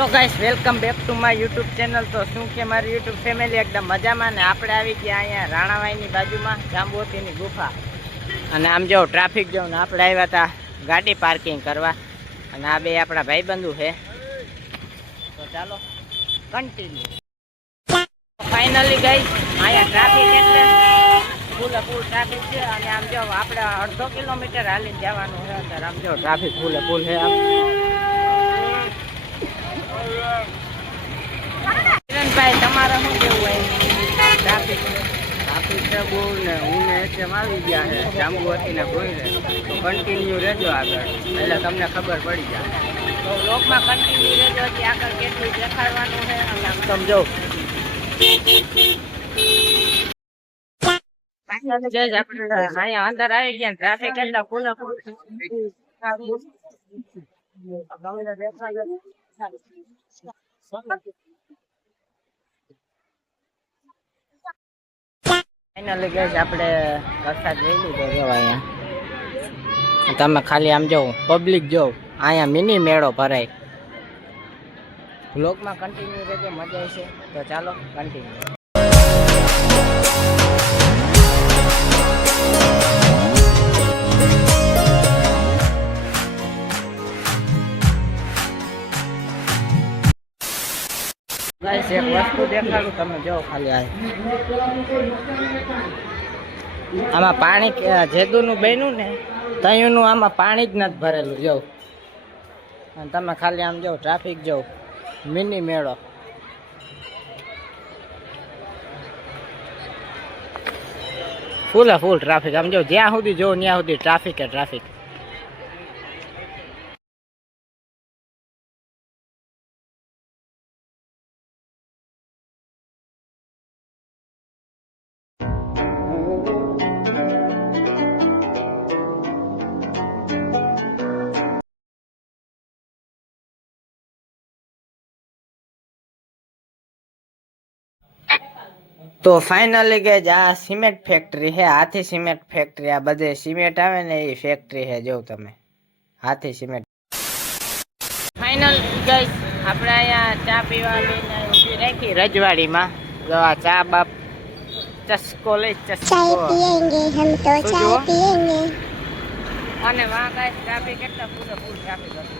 Hello guys, welcome back to my YouTube channel. તો શું કે મારી યુટ્યુબ ફેમિલી એકદમ મજામાં ને આપણે આવી ગયા અહીંયા રાણાવાઈની બાજુમાં જાંબુવતીની ગુફા। અને આમ જો ટ્રાફિક જો ને આપણે આવ્યા હતા ગાડી પાર્કિંગ કરવા અને આ બે આપણા ભાઈબંધુ છે। તો ચાલો કન્ટિન્યુ। ફાઇનલી ગાઈસ અહીંયા ટ્રાફિક એટલે ફૂલે ફૂલ ટ્રાફિક છે અને આમ જો આપણે અડધો કિલોમીટર હાલીને જવાનું છે। અત્યારે આમ જો ટ્રાફિક ફૂલે ફૂલ છે। ભાઈ તમારે શું કેવું હોય ટ્રાફિક છે બહુ ને હું ને એચએમ આવી ગયા છે જાંબુવતી ને ભોયરે। તો કન્ટિન્યુ રહેજો આગળ એટલે તમને ખબર પડી જાય। તો બ્લોગમાં કન્ટિન્યુ રહેજો, હજી આગળ કેટલું દેખાડવાનું છે અને આમ સમજો। અહીંયા અંદર આવી ગયા ટ્રાફિક એટલા ફૂલ ફાઇનલી ગઈશ આપણે વરસાદ લઈ લીધો જો અહીંયા તમે ખાલી આમ જો પબ્લિક જો અહીંયા મિની મેળો ભરાય। બ્લોગમાં કન્ટિન્યુ રહેજો, મજા આવશે। તો ચાલો કન્ટિન્યુ। ગાઈસ એક વસ્તુ દેખાડું તમે જો ખાલી આમાં પાણી જેદુનું બન્યું ને તયુંનું આમાં પાણી જ નથી ભરેલું જો। અને તમે ખાલી આમ જો ટ્રાફિક જો મિની મેળો। ફૂલે ફૂલ ટ્રાફિક આમ જો જ્યાં સુધી જો ત્યાં સુધી ટ્રાફિક કે ટ્રાફિક। તો ફાઇનલી ગઈ આ સિમેન્ટ ફેક્ટરી છે, હાથી સિમેન્ટ ફેક્ટરી। આ બધે સિમેન્ટ આવે ને એ ફેક્ટરી છે, જો તમે હાથી સિમેન્ટ। ફાઇનલ ગઈ આપણે અહીંયા ચા પીવાની ઊભી રાખી રજવાડીમાં। જો આ ચા બાપ ચસ્કો લઈ ચસ્કો અને વાં ગાય ટ્રાફિક એટલા પૂરે ફૂલ ટ્રાફિક હતું।